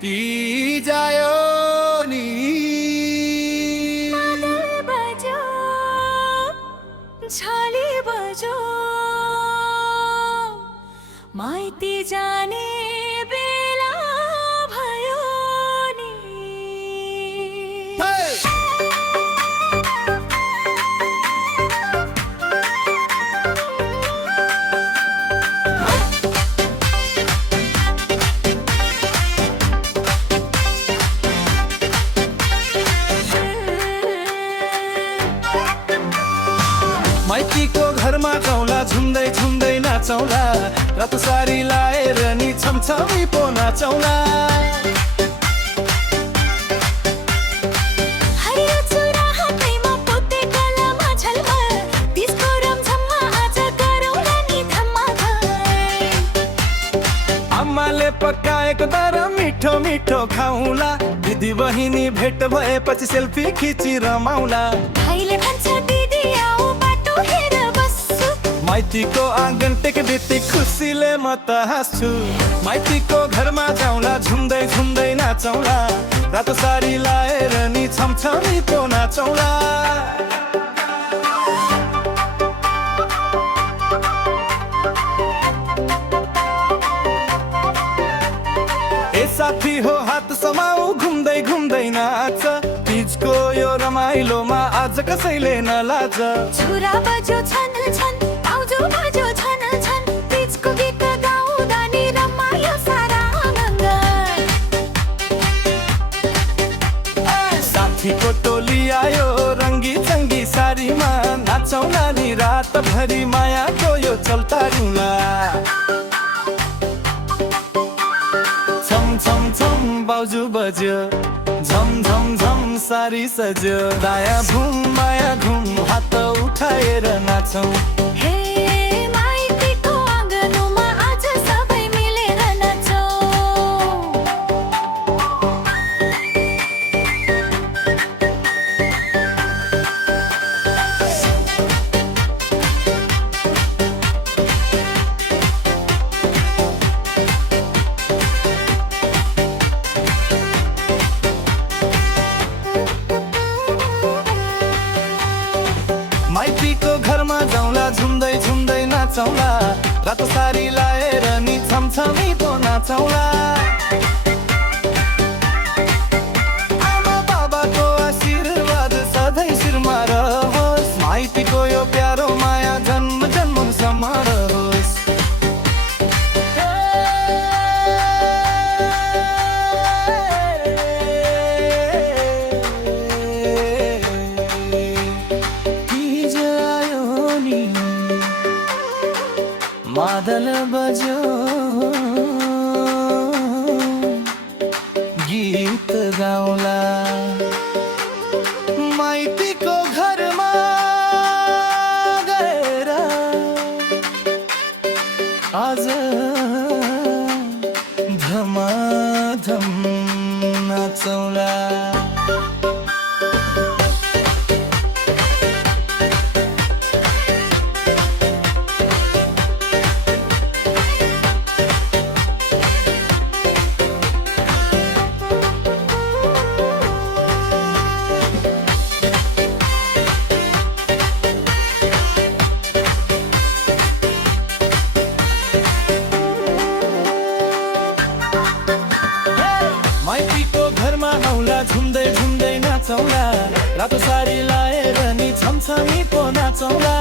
ती जायो नि मादल बज्यो झाली बज्यो माइती जाने बेला भयो नि माइतीको घरमा जाउँला झुम्दै झुम्दै नाचौँला रातो सारी लाएर नि छमछमी पो नाचौँला हरियो चुरा हातैमा पोते गलामा झलमल त्यसको रमझममा आज गरौँला नि धमाधम आमाले पकाएको तर मिठो मिठो खाउँला दिदी बहिनी भेट भएपछि सेल्फी खिची रमाउला भाइले भन्छ दिदी आऊ बाटो हेर बस्छु माइतीको आँगन टेकबित्ती खुसीले म त हाँस्छु माइतीको घरमा जाउँला झुम्दै झुम्दै नाचौँला रातो सारी लाएर नि छमछमी पो नाचौँला ए साथी हो हात समाऊ घुम्दै घुम्दै नाच तिजको यो रमाइलोमा आज कसैले नलाज छुरा बज्यो छन छन आउजो बज्यो छन छन तिजको गीत गाउँदा नि रमायो सारा आँगन साथीको टोली आयो रङ्गी चङ्गी सारीमा नाचौँला नि रातभरि मायाको यो चल्तारुला छम छम छम बाउजू बज्यो झम झम झम सारी सज्यो दायाँ घुम माया घुम हात उठाएर नाचौँ हे माइतीको आँगनमा आज सबै मिलेर नाचौँ माइतीको घरमा जाउँला झुम्दै झुम्दै नाचौँला रातो सारी लाएर नि छमछमी पो नाचौँला आमा बाबाको आशीर्वाद सधैँ शिरमा रहोस् माइतीको यो प्यारो माया जन्म जन्मसम्म रहोस् मादल बज्यो गीत गाउँला माइतीको घरमा गएर आज धमाधम नाचौँला माइतीको घरमा आउँला झुम्दै झुम्दै नाचौँला रातो सारी लाएर नि छमछमी पो नाचौँला